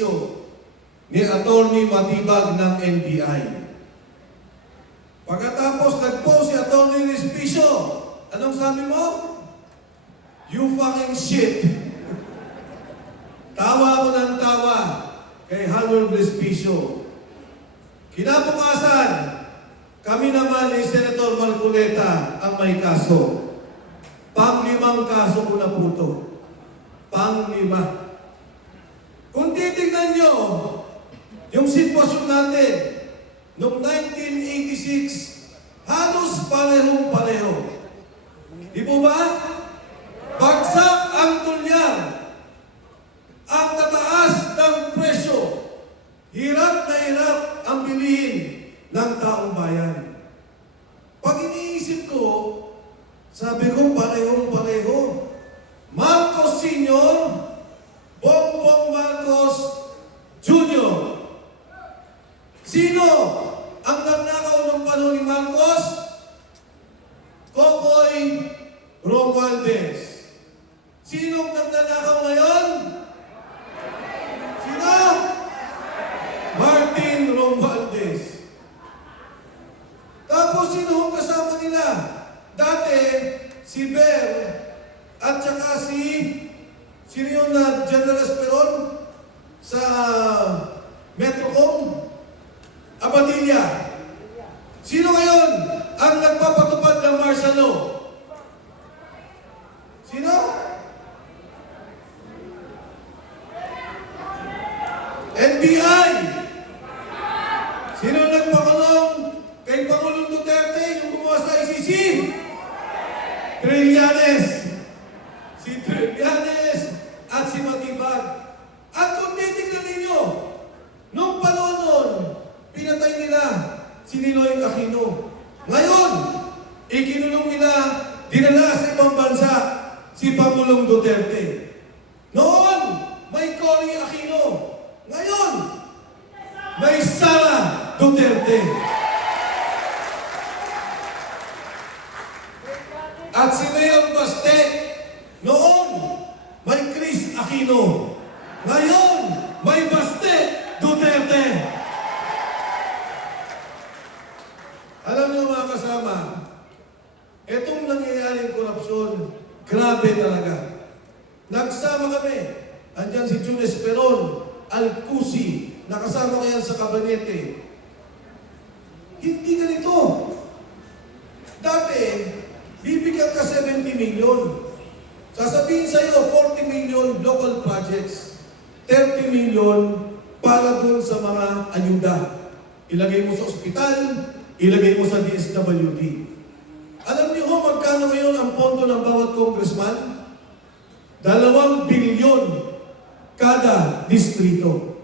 serbisyo ni Atty. Matibag ng NBI. Pagkatapos nag-post si Atty. Respicio, anong sabi mo? You fucking shit. Tawa ako ng tawa kay Harold Respicio. Kinabukasan, kami naman ni Senator Marcoleta ang may kaso. Pang-limang kaso ko na po ito. Pang-lima. Kung titignan nyo, yung sitwasyon natin, noong 1986, halos parehong-pareho. Di po ba? Bagsak ang tulyar. Ang tataas ng presyo. Hirap na hirap ang bilihin ng taong bayan. Pag iniisip ko, sabi ko parehong-pareho. Marcos Sr., Bongbong Marcos Jr. Sino ang nagnakaw ng panahon ni Marcos? Kokoy Romualdez. Sino ang nagnakaw ngayon? Sino? Martin Romualdez. Tapos sino ang kasama nila? Dati, si Ber at saka sino yung General Esperon sa Metrocom? Abadilla. Sino ngayon ang nagpapatupad ng martial law? Sino? NBI. Sino nagpakulong kay Pangulong Duterte yung gumawa sa ICC? Trillanes. Si Trillanes at si Matibag. At kung titignan ninyo, nung panahon nun, pinatay nila si Niloy Aquino. Ngayon, ikinulong nila, dinala sa ibang bansa si Pangulong Duterte. Noon, may Cory Aquino. Ngayon, may Sara Duterte. At si Mayor Baste, noon, may Chris Aquino. Ngayon, may Baste Duterte. Alam niyo mga kasama, itong nangyayaring korupsyon, grabe talaga. Nagsama kami. Andyan si Jun Esperon, Alcusi, nakasama ko yan sa kabinete. Hindi ganito. Dati, bibigyan ka 70 million. Sasabihin sa iyo, 40 million local projects. 30 million para dun sa mga ayuda. Ilagay mo sa ospital, ilagay mo sa DSWD. Alam niyo ho, magkano ngayon ang pondo ng bawat congressman? 2 bilyon kada distrito.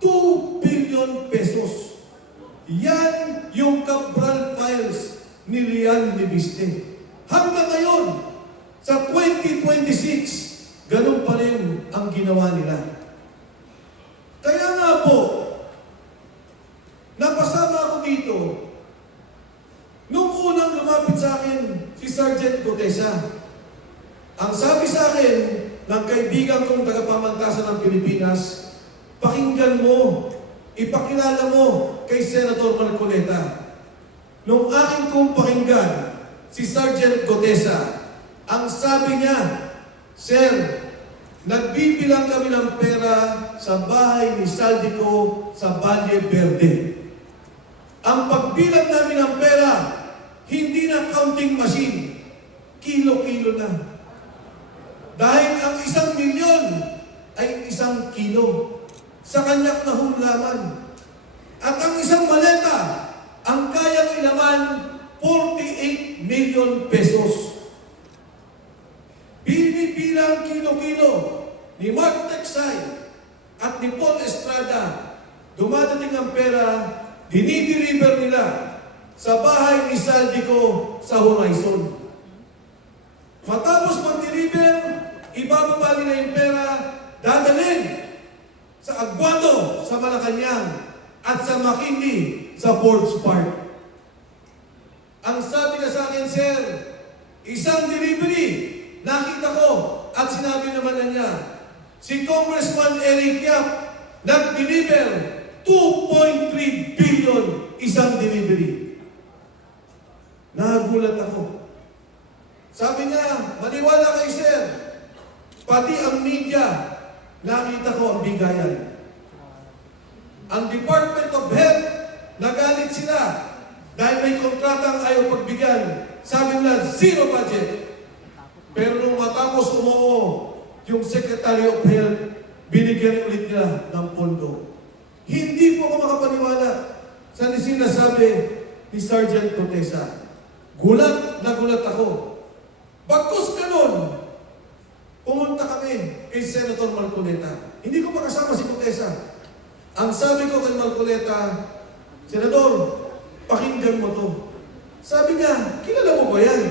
2 billion pesos. Yan yung Cabral Files ni Rian Libiste. Hanggang ngayon, sa 2026, ganun pa rin ang ginawa nila. Kaya nga po, napasama ako dito, nung unang lumapit sa akin si Sergeant Gotesa, ang sabi sa akin ng kaibigan kong tagapamantasan ng Pilipinas, pakinggan mo, ipakilala mo kay Senator Marcoleta. Nung aking kong pakinggan si Sergeant Gotesa, ang sabi niya, Sir, nagbibilang kami ng pera sa bahay ni Saldico sa Valle Verde. Ang pagbilang namin ng pera, hindi na counting machine, kilo-kilo na. Dahil ang 1 milyon ay 1 kilo sa kanyak na hulaman. At ang isang maleta, ang kayang ilaman, 48 million pesos. Binibilang kilo-kilo ni Mark Texay at ni Paul Estrada, dumadating ang pera, dinideliver nila sa bahay ni Saldico sa Horizon. Matapos mag-deliver, ibababa nila yung pera, dadalhin sa Aguado, sa Malacanang, at sa Makindi, sa Forge Park. Ang sabi na sa akin, Sir, isang delivery, nakita ko, at sinabi naman na niya, si Congressman Eric Yap, nag-deliver 2.3 billion isang delivery. Nagulat ako. Sabi niya, maniwala kay sir, pati ang media, nakita ko ang bigayan. Ang Department of Health, nagalit sila dahil may kontratang ayaw pagbigyan. Sabi nila, zero budget. Pero nung matapos umuo, yung Secretary of Health, binigyan ulit nila ng pondo. Hindi po ako makapaniwala sa sinasabi ni Sergeant Cotesa. Gulat na gulat ako. Pagkus ganun, pumunta kami kay Senator Marcoleta. Hindi ko pa kasama si Cotesa. Ang sabi ko kay Marcoleta, Senador, pakinggan mo to. Sabi niya, kilala mo ba yan?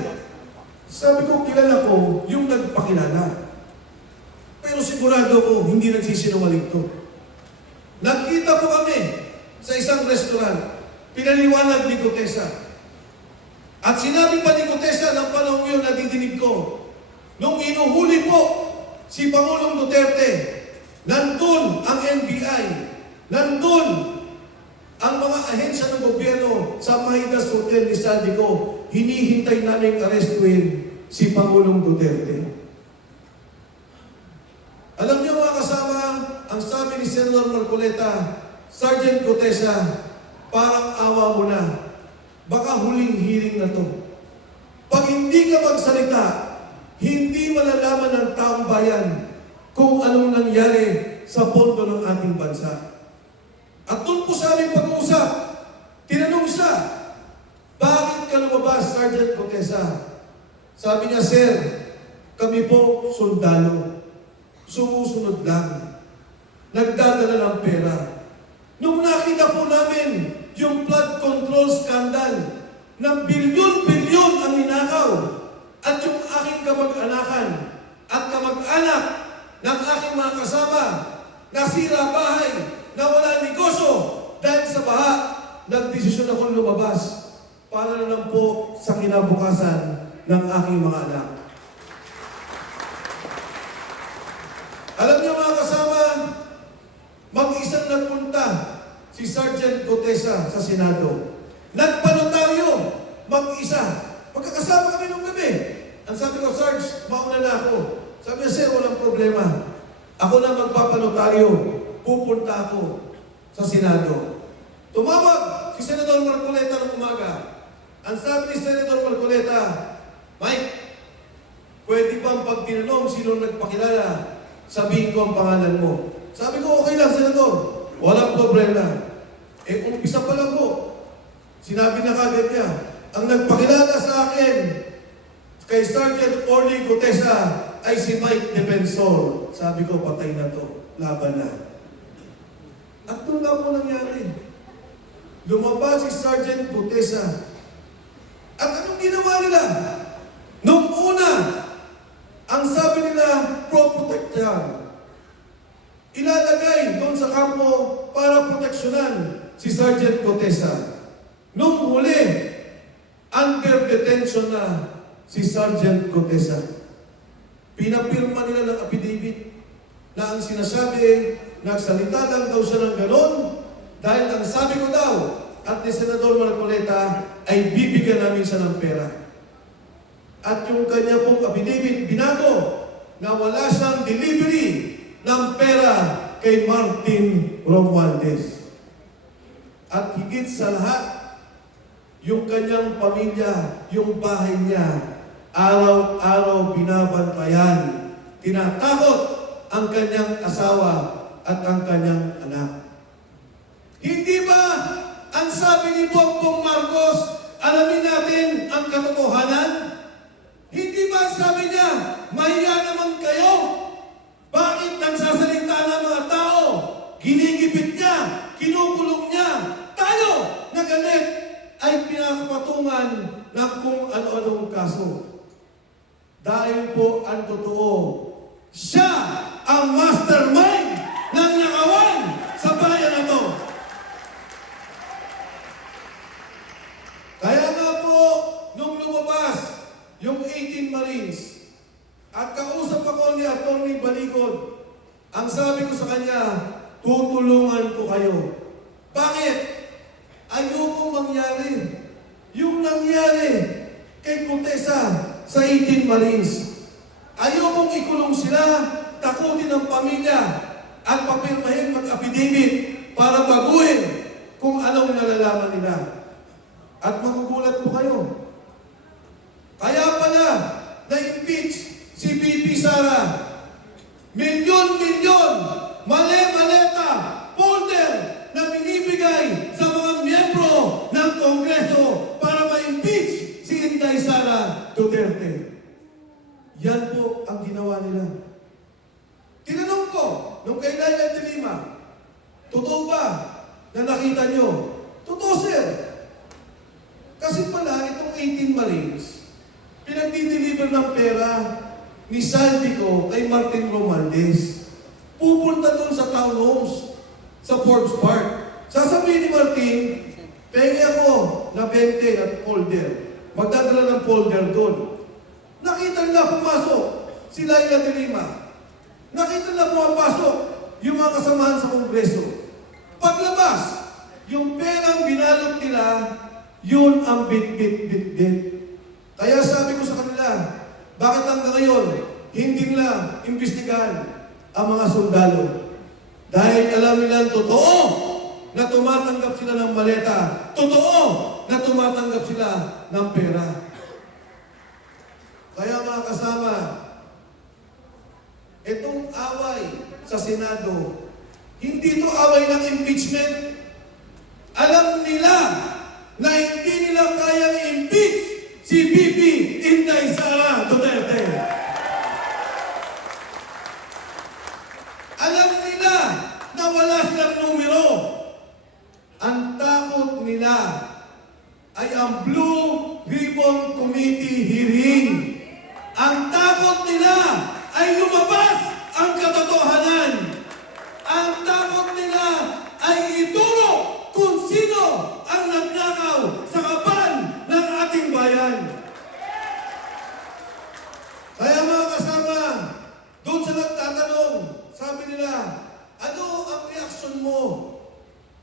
Sabi ko, kilala ko yung nagpakilala. Pero sigurado ko, hindi nagsisinungaling to. Nagkita po kami sa isang restaurant. Pinaliwanag ni Cotesa. At sinabi pa ni Cotesa ng panahon yun na didinig ko, nung inuhuli po si Pangulong Duterte, nandun ang NBI, nandun ang mga ahensya ng gobyerno sa Mahidas Hotel ni Saldico, hinihintay namin arestuin si Pangulong Duterte. Alam niyo mga kasama, ang sabi ni Senator Marcoleta, Sergeant Cotesa, parang awa mo na. Baka huling hearing na to. Pag hindi ka magsalita, hindi malalaman ng taong bayan kung anong nangyari sa pondo ng ating bansa. At doon po sa aming pag-uusap, tinanong siya, bakit ka lumabas, Sergeant Cotesa? Sabi niya, Sir, kami po sundalo. Sumusunod lang. Nagdadala ng pera. Nung nakita po namin yung flood control scandal na bilyon-bilyon ang ninakaw at yung aking kamag-anakan at kamag-anak ng aking mga kasama nasira bahay, nawala negosyo dahil sa baha, nagdesisyon akong lumabas para na lang po sa kinabukasan ng aking mga anak. Alam niyo mga kasama, mag-isang nagpunta si Sergeant Cotesa sa Senado. Nagpanotaryo, mag-isa. Magkakasama kami nung gabi. Ang sabi ko, Sarge, mauna na ako. Sabi niya, Sir, walang problema. Ako na magpapanotaryo. Pupunta ako sa Senado. Tumawag si Senator Marcoleta ng umaga. Ang sabi ni Senator Marcoleta, Mike, pwede bang pag tinanong sino nagpakilala, sabihin ko ang pangalan mo. Sabi ko, okay lang, Senador. Walang problema. Umpisa pa lang po. Sinabi na kagad niya, ang nagpakilala sa akin kay Sergeant Orly Cotesa ay si Mike Defensor. Sabi ko, patay na to. Laban na. At doon na po nangyari. Lumabas si Sergeant Cotesa. At anong ginawa nila? Nung una, ang sabi nila, pro-protect yan. Ilalagay doon sa kampo para proteksyonan si Sergeant Cotesa. Nung huli, under detention na si Sergeant Cotesa. Pinapirma nila ng affidavit na ang sinasabi, nagsalita lang daw siya ng ganon dahil ang sabi ko daw at ni Senador Marcoleta ay bibigyan namin siya ng pera. At yung kanya pong affidavit, binago na wala siyang delivery ng pera kay Martin Romualdez. At higit sa lahat, yung kanyang pamilya, yung bahay niya, araw-araw binabantayan. Tinatakot ang kanyang asawa at ang kanyang anak. Hindi ba ang sabi ni Bongbong Marcos, alamin natin ang katotohanan? Hindi ba ang sabi niya, mahiya naman kayo? Bakit nagsasalita ng mga tao? Ginigipit niya, kinukulong niya. Tayo na galit ay pinakapatungan ng kung ano-anong kaso. Dahil po ang totoo, siya ang mastermind ng nakawan sa bayan na to. Kaya nga po, nung lumabas yung 18 Marines at kausap ako ni Atty. Baligod, ang sabi ko sa kanya, tutulungan ko kayo. Bakit? Ayokong mangyari yung nangyari kay Contessa sa 18 Marines. Ayokong ikulong sila, takutin ang pamilya, at papirmahin mag-affidavit para baguhin kung anong nalalaman nila. At magugulat po kayo. Kaya pala, na-impeach si BP Sara. Milyon-milyon, mali-maleta, folder na binibigay sa mga miyembro ng Kongreso para ma-impeach si Inday Sara Duterte. Yan po ang ginawa nila. Tinanong ko, nung kay Laila de Lima, totoo ba na nakita nyo? Totoo, sir. Kasi pala, itong 18 Marines, pinagdi-deliver ng pera ni Saldico kay Martin Romualdez. Pupunta doon sa townhomes, sa Forbes Park. Sasabihin ni Martin, pengi ako na 20 at folder. Magdadala ng folder doon. Nakita nila pumasok si Laila de Lima. Nakita nila pumapasok yung mga kasamahan sa Kongreso. Paglabas, yung perang binalot nila, yun ang bit-bit-bit-bit. Kaya sabi ko sa kanila, bakit hanggang ngayon, hindi nila imbestigahan ang mga sundalo? Dahil alam nila totoo na tumatanggap sila ng maleta. Totoo na tumatanggap sila ng pera. Kaya mga kasama, itong away sa Senado, hindi ito away ng impeachment. Alam nila na hindi nila kayang impeach si BP Inday Sara Duterte. Alam nila na wala silang numero. Ang takot nila ay ang Blue Ribbon Committee hearing. Ang takot nila ay lumabas ang katotohanan. Ang takot nila ay ituro kung sino ang nagnakaw sa kaban ng ating bayan. Kaya mga kasama, doon sa nagtatanong, sabi nila, ano ang reaksyon mo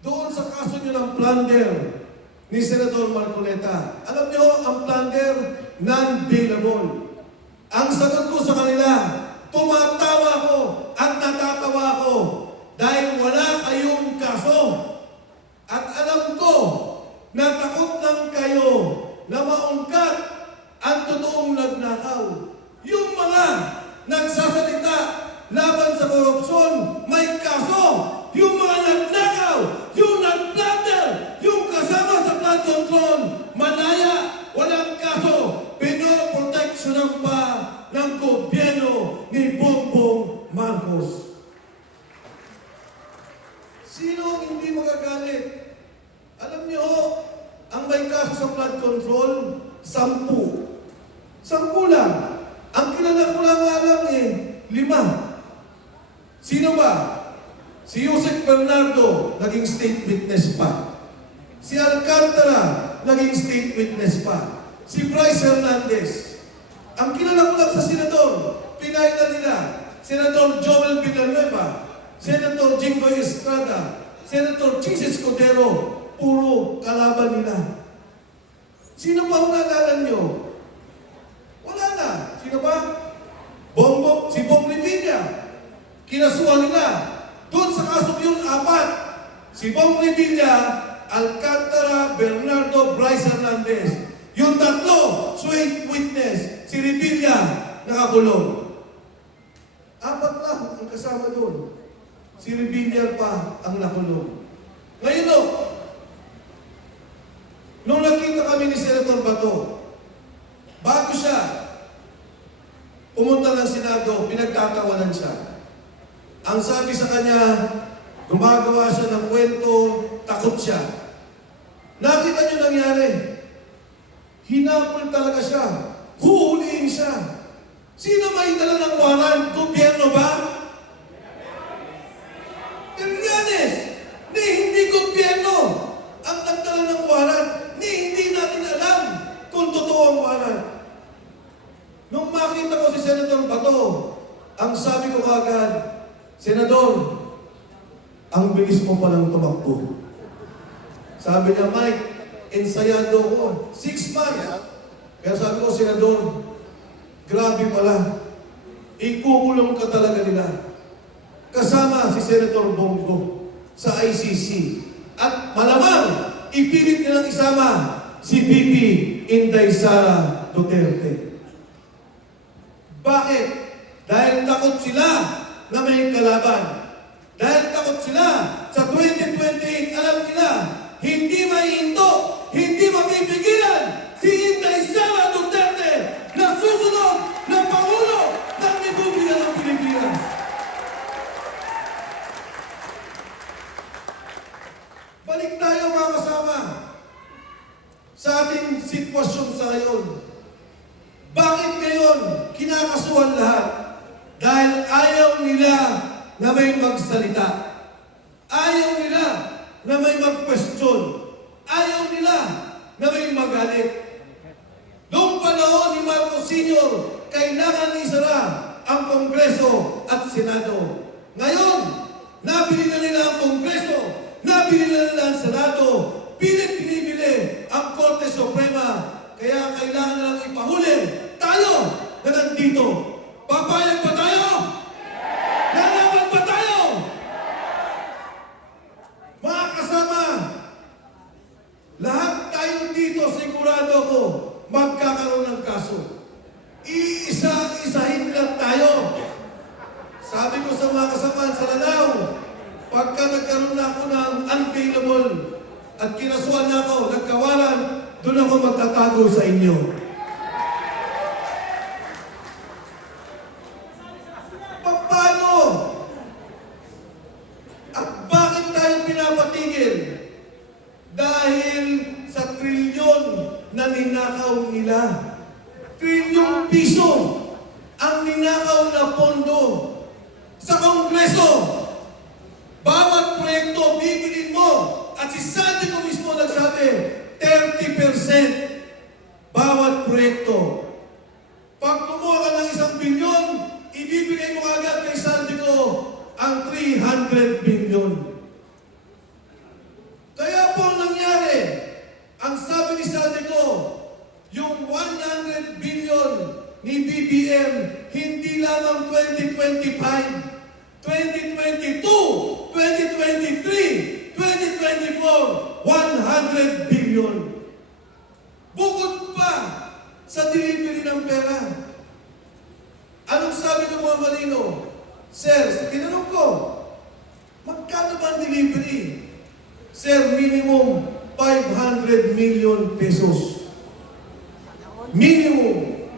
doon sa kaso nyo ng plunder ni Senador Marcoleta? Alam nyo, ang plunder, non-bailable. Ang sagot ko sa kanila, tumatawa ko at natatawa ko dahil wala kayong kaso. At alam ko na takot lang kayo na maungkat ang totoong nagnakaw. Yung mga nagsasalita laban sa korupsyon, may kaso. Yung mga nagnakaw, yung nagplunder, yung kasama sa flood control, malaya, walang kaso. Pinoproteksyonan pa ng gobyerno ni Bongbong Marcos. Sino hindi magagalit? Alam niyo, ang may kaso sa flood control, 10. 10 lang. Ang kilala ko lang nga lang 5. Sino ba? Si Yusek Bernardo, naging state witness pa. Si Alcantara, naging state witness pa. Si Bryce Hernandez. Ang kilala ko lang sa senador, pinailan nila, Senator Joel Villanueva, Senator Jinggoy Estrada, Senator Chis Escudero, puro kalaban nila. Sino ba ang naalala nyo? Wala na. Sino ba? Si Bong Revilla. Kinasuhan nila. Doon sa kaso yun, 4. Si Bong Revilla, Alcantara, Bernardo, Bryce Hernandez. Yung 3, sweet witness. Si Revilla, nakakulong. 4 lang ang kasama doon. Si Revilla pa ang nakulong. Ngayon o, nung nakita kami ni Senator Bato, bago siya pumunta ng Senado, pinagtatawanan siya. Ang sabi sa kanya, gumagawa siya ng kwento, takot siya. Nakita niyo nangyari. Hinapol talaga siya. Huhuliin siya. Sino may dala ng waran? Gobyerno ba? Teryanes! Ni hindi gobyerno ang nagdala ng waran. Ni hindi natin alam kung totoo ang waran. Nung makita ko si Senator Bato, ang sabi ko kagad, Senador, ang bilis mo palang tumakbo. Sabi niya, Mike, ensayado ko. 6 months. Kaya sabi ko, Senador, grabe pala. Ikukulong ka talaga nila. Kasama si Senator Bongo sa ICC. At malamang, ipilit nilang isama si VP Inday Sara Duterte. Bakit? Dahil takot sila na may kalaban. Dahil takot sila sa 2028, alam nila, hindi maihinto, hindi mapipigilan si Inday Sara Duterte na susunod na Pangulo ng Republika ng Pilipinas. Balik tayo mga kasama sa ating sitwasyon sa ngayon. Bakit ngayon kinakasuhan lahat? Dahil ayaw nila na may magsalita. Ayaw nila na may mag-question. Ayaw nila na may magalit. Noong panahon ni Marcos Sr., kailangan isara ang Kongreso at Senado. Ngayon, nabili na nila ang Kongreso, nabili na nila ang Senado, pinibili ang Korte Suprema. Kaya kailangan nilang ipahuli tayo na nandito. Papayag pa tayo? Lalaban pa tayo? Mga kasama, lahat tayo dito, sigurado ko, magkakaroon ng kaso. Iisa-isahin lang tayo. Sabi ko sa mga kasama sa Lanao, pagka nagkaroon na ako ng unbailable at kinasuhan na ako, nagkawalan, doon ako magtatago sa inyo. Paano? At bakit tayo pinapatigil? Dahil sa trilyon na ninakaw nila. Trilyong piso ang ninakaw na pondo sa Kongreso. Bawat proyekto bibilin mo at si Sandy ko mismo nagsabi, 30% bawat proyekto. Pag kumuha ka ng 1 bilyon, ibibigay mo agad kay Sandy ko ang 300 bilyon. Kaya po nangyari, ang sabi ni Sandy ko, yung 100 billion ni BBM, hindi lamang 2025, 2022, 2023, 2024, 100 billion. Bukod pa sa delivery ng pera. Anong sabi ng mga Marino? Sir, tinanong ko, magkano ba ang delivery? Sir, minimum 500 million pesos. Minimum.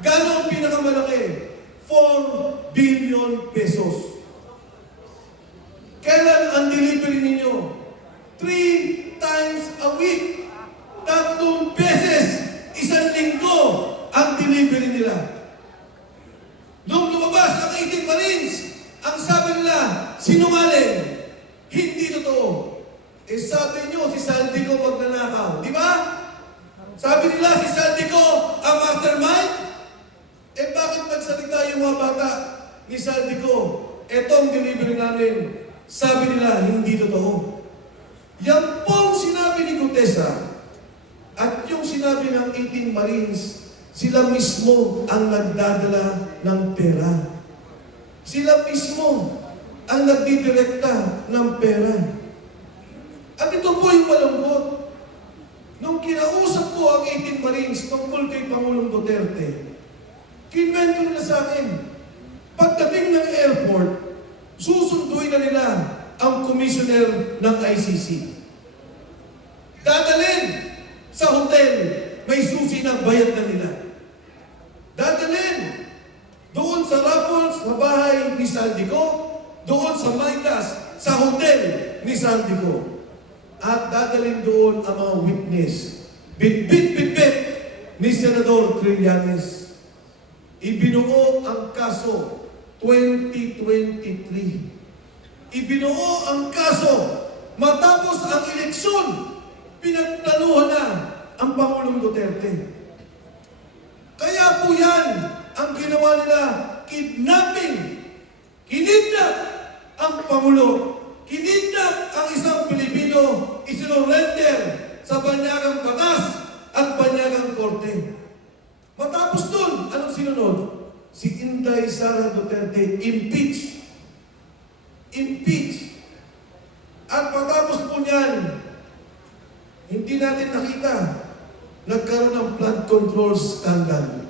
Gano'ng pinakamalaki? 4 billion pesos. Kailan ang delivery ninyo? 3 times a week. 3 beses, 1 linggo ang delivery nila. Nung lumabas ang 18 Marines, ang sabi nila, sinungaling. Hindi totoo. Eh sabi nyo, si Sandy ko magnanakaw. Di ba? Sabi nila, si Sandy ko ang mastermind. Eh bakit nagsalita yung mga bata ni Sandy ko? Etong delivery namin. Sabi nila, hindi totoo. Yan pong sinabi ni Gutesa at yung sinabi ng 18 Marines, sila mismo ang nagdadala ng pera. Sila mismo ang nagdidirekta ng pera. At ito po yung malungkot. Nung kinausap ko ang 18 Marines tungkol kay Pangulong Duterte, kinwento nila sa akin, pagdating ng airport, susunduin na nila ang commissioner ng ICC. Dadalhin sa hotel, may susi na bayad na nila. Dadalhin doon sa Raffles, sa bahay ni Saldico, doon sa Maitas, sa hotel ni Saldico. At dadalhin doon ang mga witness. Bit-bit-bit-bit ni Senador Trillanes. Ibinuo ang kaso 2023. Ibinuo ang kaso matapos ang eleksyon. Pinagplanuhan na ang Pangulong Duterte. Kaya po yan ang ginawa nila, kidnapping. Kinidnap ang Pangulo. kinidnap ang isang Pilipino, isinurrender sa banyagang batas at banyagang korte. Matapos dun, anong sinunod? Si Inday Sara Duterte, impeach. Impeach. At matapos po niyan, hindi natin nakita, nagkaroon ng flood control scandal.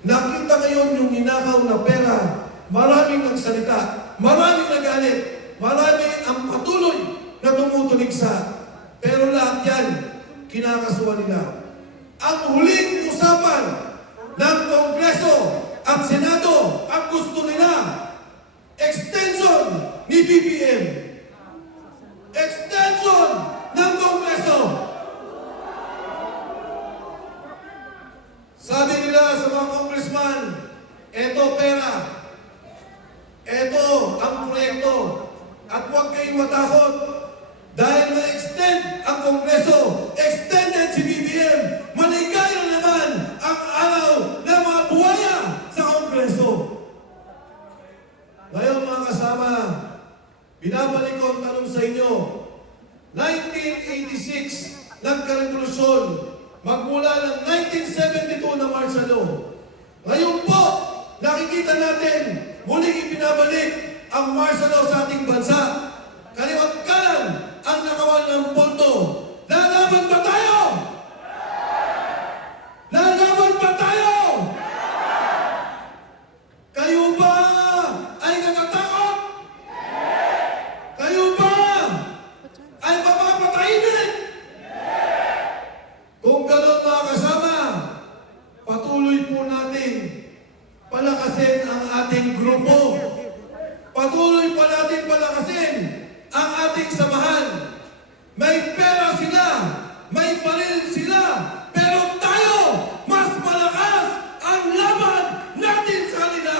Nakita ngayon yung ninakaw na pera, maraming nagsalita, maraming nagalit, marami ang patuloy na tumutulig sa. Pero lahat yan, kinakasuhan nila. Ang huling usapan ng Kongreso at Senado, ang gusto nila, extension ni BBM. Extension ng Kongreso. Sabi nila sa mga congressman, eto pera, eto ang proyekto, at huwag kayong matakot dahil na-extend ang Kongreso, extended si BBM, maligaya naman ang araw ng mga buhaya sa Kongreso. Ngayon mga kasama, binabalik ko ang tanong sa inyo, 1986, nagka-revolusyon, magmula ng 1972 na martial law. Ngayon po, nakikita natin, muling ipinabalik ang martial law sa ating bansa. Kaliwat kanan ang nakawan ng pondo. Lalaban ba tayo? Lalaban ba tayo? Kayo ba ay natatakot? Kayo ba ay mapapatayin? Kung gano'n mga kasama, patuloy po natin palakasin ang ating grupo. Patuloy pa natin palakasin ang ating samahan. May pera sila, may baril sila, pero tayo, mas malakas ang laban natin sa kanila.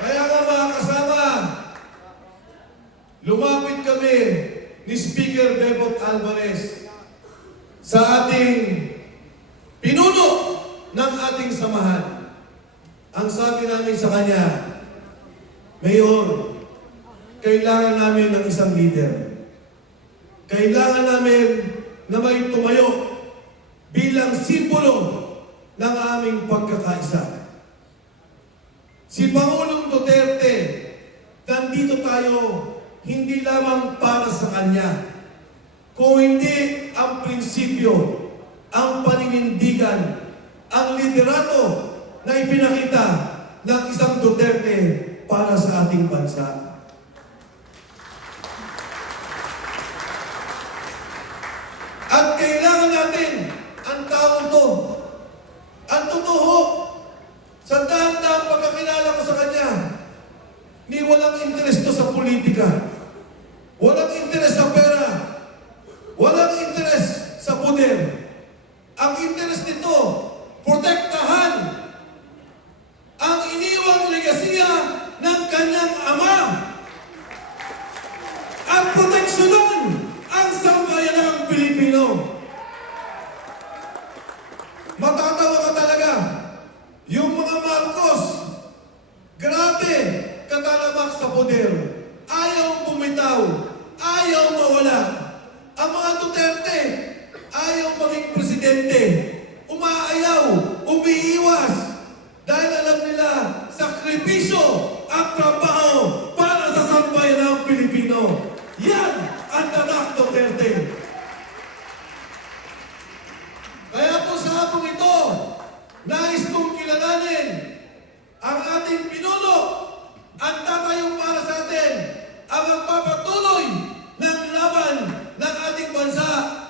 Kaya nga mga kasama, lumapit kami ni Speaker Bebot Alvarez sa ating pinuno ng ating samahan. Ang sabi namin sa kanya, Mayor, kailangan namin ng isang leader. Kailangan namin na may tumayo bilang simbolo ng aming pagkakaisa. Si Pangulong Duterte, nandito tayo hindi lamang para sa kanya, kung hindi ang prinsipyo, ang paninindigan, ang liderato na ipinakita ng isang Duterte para sa ating bansa. At kailangan natin ang taong to, ang totoo, sa daan-daan pagkakilala ko sa kanya, ni walang interes to sa politika, walang interes sa pera, walang interes sa poder. Ang interes nito, protektahan ang iniwang legasiya ng kanyang ama at proteksyonan ang sambayanang Pilipino. Matatawa ka talaga. Yung mga Marcos, grabe, katalamak sa poder. Ayaw bumitaw, ayaw mawala. Ang mga Duterte, ayaw maging presidente. Umaayaw, umiiwas. Dahil alam nila, sakripisyo ang trabaho